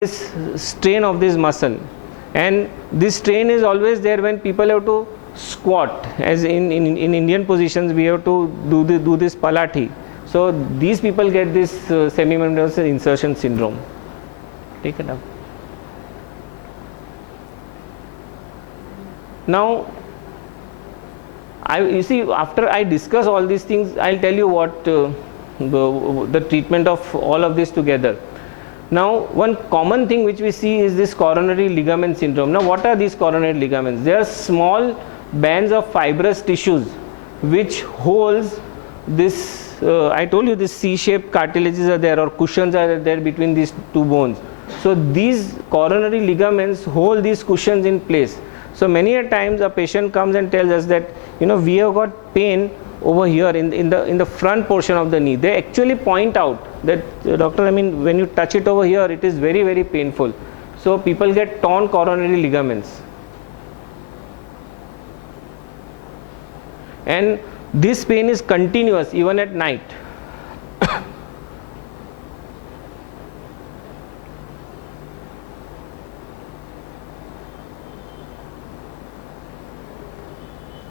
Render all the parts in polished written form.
this strain of this muscle, and this strain is always there when people have to squat, as in Indian positions we have to do this palati. So these people get this semimembranous insertion syndrome. Take it up. Now, you see, after I discuss all these things, I'll tell you what the treatment of all of this together. Now, one common thing which we see is this coronary ligament syndrome. Now, what are these coronary ligaments? They are small bands of fibrous tissues which holds this, I told you this C-shaped cartilages are there, or cushions are there between these two bones. So these coronary ligaments hold these cushions in place. So many a times a patient comes and tells us that, you know, we have got pain over here in the front portion of the knee. They actually point out that, doctor, I mean, when you touch it over here, it is very, very painful. So people get torn coronary ligaments. And this pain is continuous even at night.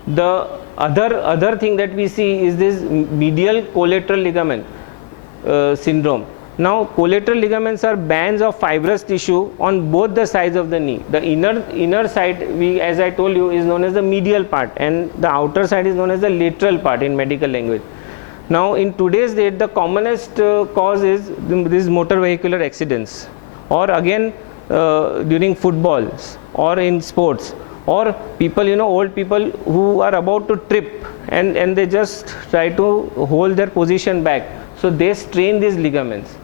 The other thing that we see is this medial collateral ligament syndrome. Now, collateral ligaments are bands of fibrous tissue on both the sides of the knee. The inner side, as I told you, is known as the medial part, and the outer side is known as the lateral part in medical language. Now, in today's date, the commonest cause is these motor vehicular accidents, or again during footballs or in sports, or people, you know, old people who are about to trip and they just try to hold their position back. So they strain these ligaments.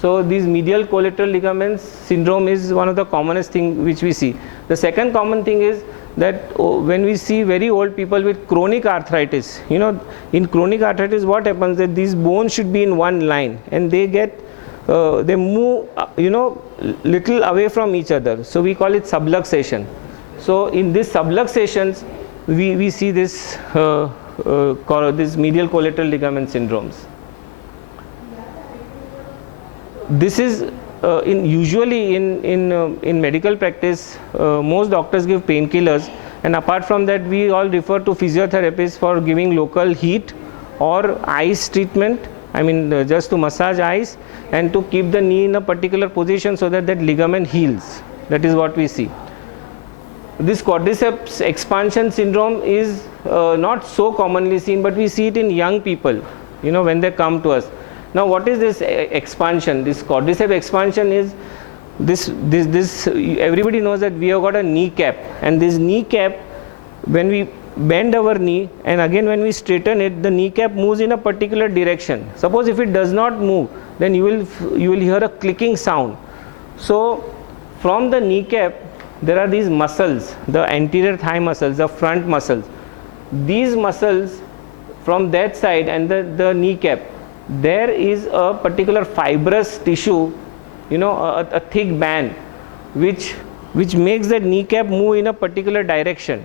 So these medial collateral ligaments syndrome is one of the commonest thing which we see. The second common thing is that when we see very old people with chronic arthritis, you know, in chronic arthritis what happens, that these bones should be in one line and they get they move you know, little away from each other. So we call it subluxation. So in these subluxations we see this this medial collateral ligament syndromes. This is usually in medical practice, most doctors give painkillers, and apart from that we all refer to physiotherapists for giving local heat or ice treatment, I mean just to massage ice and to keep the knee in a particular position so that that ligament heals. That is what we see. This quadriceps expansion syndrome is not so commonly seen, but we see it in young people, you know, when they come to us. Now, what is this expansion? This quadriceps expansion is this everybody knows that we have got a kneecap, and this kneecap, when we bend our knee and again when we straighten it, the kneecap moves in a particular direction. Suppose if it does not move, then you will hear a clicking sound. So from the kneecap there are these muscles, the anterior thigh muscles, the front muscles. These muscles from that side and the kneecap, there is a particular fibrous tissue, you know, a thick band which makes that kneecap move in a particular direction.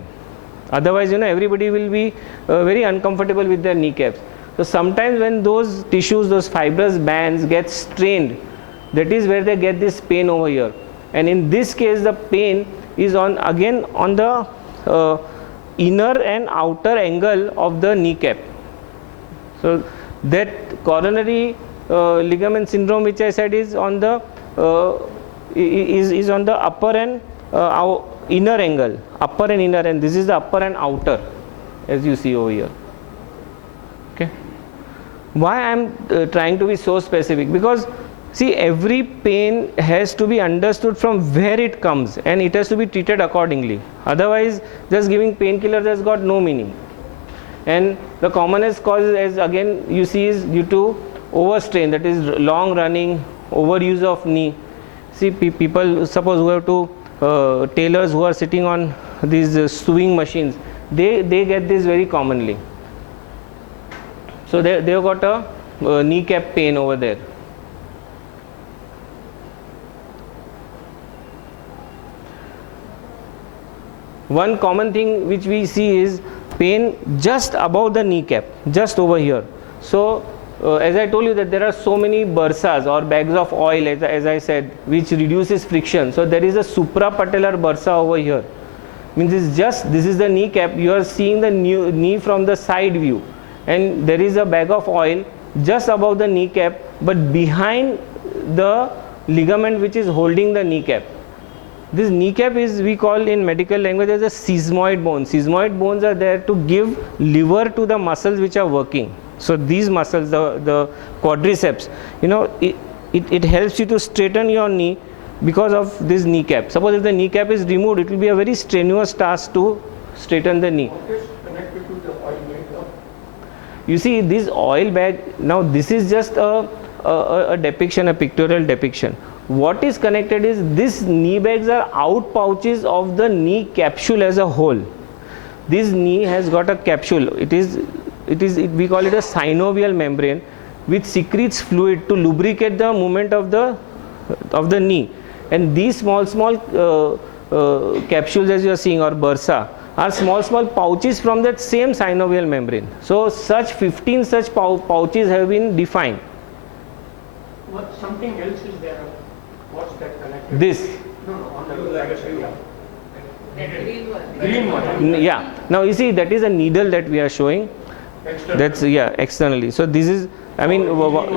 Otherwise, you know, everybody will be very uncomfortable with their kneecaps. So sometimes when those tissues, those fibrous bands get strained, that is where they get this pain over here. And in this case the pain is again on the inner and outer angle of the kneecap. So that coronary ligament syndrome which I said is on the is on the upper and inner angle, upper and inner, and this is the upper and outer, as you see over here. Okay. Why I am trying to be so specific? Because see, every pain has to be understood from where it comes and it has to be treated accordingly. Otherwise, just giving painkillers has got no meaning. And the commonest cause, as again you see, is due to overstrain, that is long running, overuse of knee. See, people, suppose who have to tailors who are sitting on these sewing machines, they get this very commonly. So they have got a kneecap pain over there. One common thing which we see is pain just above the kneecap, just over here. So as I told you that there are so many bursas or bags of oil, as I said, which reduces friction. So there is a suprapatellar bursa over here. Means this is the kneecap. You are seeing the knee from the side view, and there is a bag of oil just above the kneecap, but behind the ligament which is holding the kneecap. This kneecap is, we call in medical language, as a sesamoid bone. Sesamoid bones are there to give lever to the muscles which are working. So these muscles, the quadriceps, you know, it helps you to straighten your knee because of this kneecap. Suppose if the kneecap is removed, it will be a very strenuous task to straighten the knee. What is connected to the oil bag? You see this oil bag, now this is just a depiction, a pictorial depiction. What is connected is these knee bags are out pouches of the knee capsule as a whole. This knee has got a capsule. We call it a synovial membrane, which secretes fluid to lubricate the movement of the knee. And these small capsules, as you are seeing, or bursa, are small pouches from that same synovial membrane. So such 15 such pouches have been defined. What, something else is there? What's that connected? This. No, on the green one. Yeah. Now you see, that is a needle that we are showing. External. That's, yeah, externally. So this is, I mean,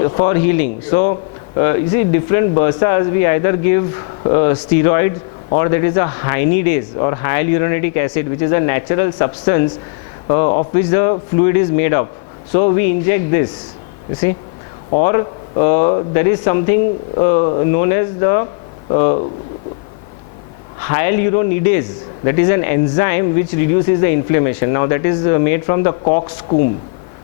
for healing. So you see, different bursas we either give steroids, or that is a hynidase or hyaluronic acid, which is a natural substance of which the fluid is made up. So we inject this, you see, or there is something known as the hyaluronidase, that is an enzyme which reduces the inflammation. Now that is made from the cockscomb.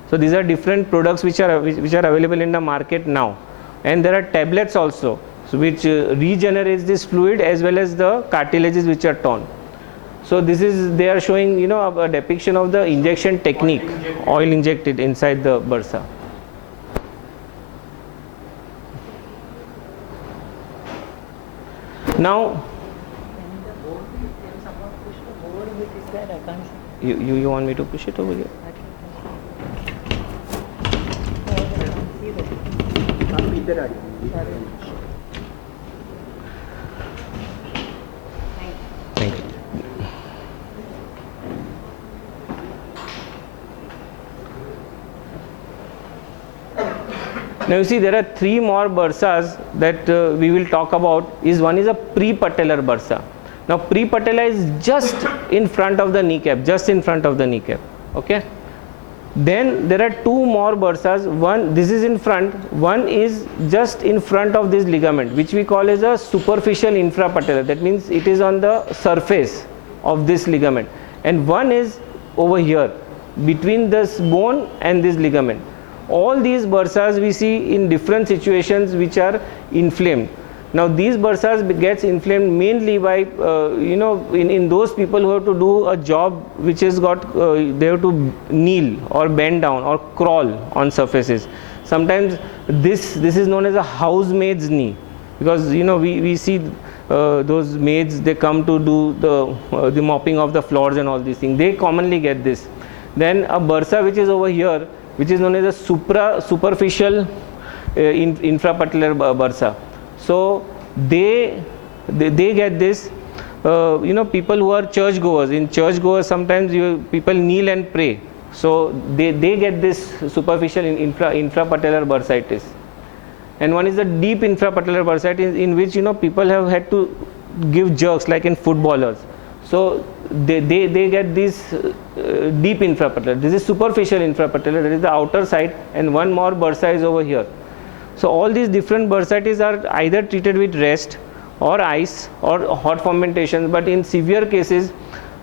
So these are different products which are available in the market now, and there are tablets also, so which regenerates this fluid as well as the cartilages which are torn. So this is, they are showing, you know, a depiction of the injection technique, oil injected inside the bursa. Now, you want me to push it over here? Thank you. Now you see, there are three more bursas that we will talk about. One is a prepatellar bursa. Now prepatellar is just in front of the kneecap, okay. Then there are two more bursas. One, this is in front, one is just in front of this ligament, which we call as a superficial infrapatellar. That means it is on the surface of this ligament, and one is over here between this bone and this ligament. All these bursas we see in different situations which are inflamed. Now these bursas gets inflamed mainly by you know, in those people who have to do a job which has got they have to kneel or bend down or crawl on surfaces. Sometimes this is known as a housemaid's knee, because you know we see those maids, they come to do the mopping of the floors and all these things. They commonly get this. Then a bursa which is over here, which is known as a superficial infrapatellar bursa. So they get this. You know, people who are churchgoers. In churchgoers, sometimes people kneel and pray. So they get this superficial infrapatellar bursitis. And one is the deep infrapatellar bursitis, in which, you know, people have had to give jerks like in footballers. So they get this deep infrapatellar. This is superficial infrapatellar, that is the outer side, and one more bursa is over here. So all these different bursitis are either treated with rest or ice or hot fermentation, but in severe cases,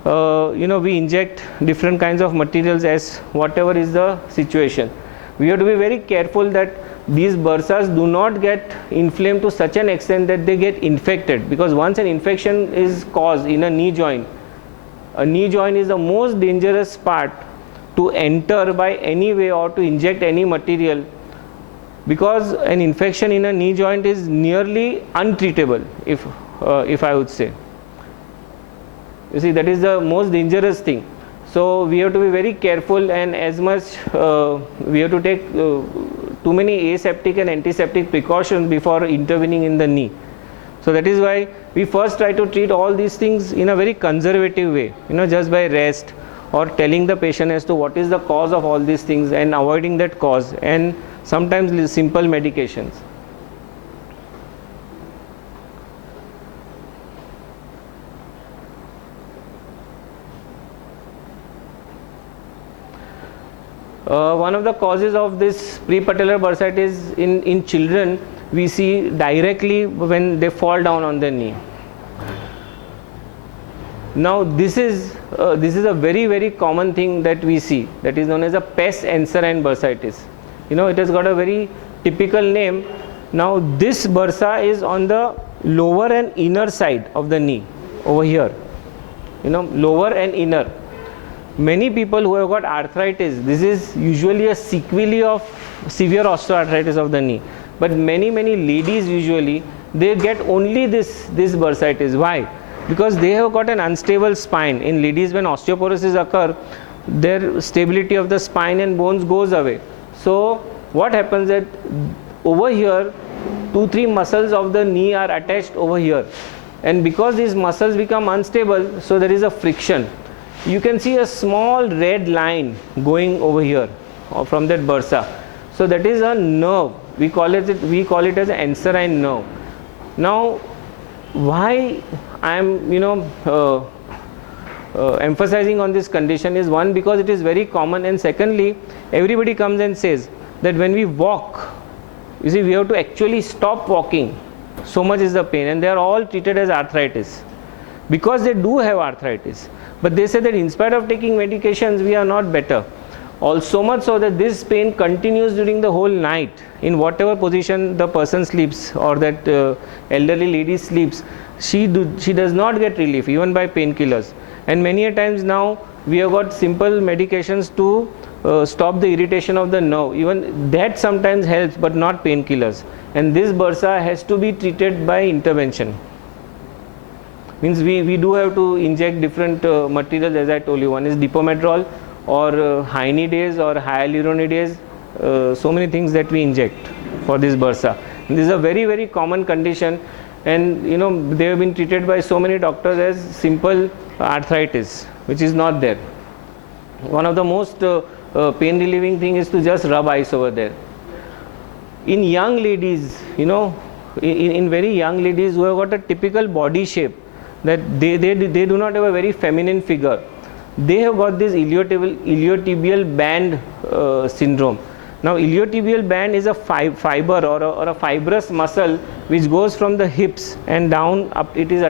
you know, we inject different kinds of materials as whatever is the situation. We have to be very careful that these bursas do not get inflamed to such an extent that they get infected, because once an infection is caused in a knee joint is the most dangerous part to enter by any way or to inject any material, because an infection in a knee joint is nearly untreatable, if I would say. You see, that is the most dangerous thing. So we have to be very careful, and as much we have to take too many aseptic and antiseptic precautions before intervening in the knee. So that is why we first try to treat all these things in a very conservative way, just by rest or telling the patient as to what is the cause of all these things and avoiding that cause, and sometimes simple medications. One of the causes of this prepatellar bursitis in children we see directly when they fall down on their knee. Now this is a very common thing that we see, that is known as a pes anserine bursitis. It has got a very typical name. Now this bursa is on the lower and inner side of the knee over here, lower and inner. Many people who have got arthritis, this is usually a sequelae of severe osteoarthritis of the knee. But many ladies usually, they get only this bursitis. Why? Because they have got an unstable spine. In ladies, when osteoporosis occur, their stability of the spine and bones goes away. So what happens that over here, 2-3 muscles of the knee are attached over here. And because these muscles become unstable, so there is a friction. You can see a small red line going over here from that bursa. So that is a nerve. We call it as an anserine nerve. Now, why I am emphasizing on this condition is, one, because it is very common, and secondly, everybody comes and says that when we walk, you see, we have to actually stop walking. So much is the pain, and they are all treated as arthritis because they do have arthritis. But they say that in spite of taking medications, we are not better. So much so that this pain continues during the whole night, in whatever position the person sleeps or that elderly lady sleeps. She does not get relief even by painkillers. And many a times now we have got simple medications to stop the irritation of the nerve. Even that sometimes helps, but not painkillers. And this bursa has to be treated by intervention. Means we do have to inject different materials, as I told you. One is dipomedrol or hynidase or hyaluronidase. So many things that we inject for this bursa. And this is a very common condition, and they have been treated by so many doctors as simple arthritis, which is not there. One of the most pain relieving thing is to just rub ice over there. In young ladies, in very young ladies who have got a typical body shape, that they do not have a very feminine figure, they have got this iliotibial band syndrome. Now iliotibial band is a fiber or a fibrous muscle which goes from the hips and down up. It is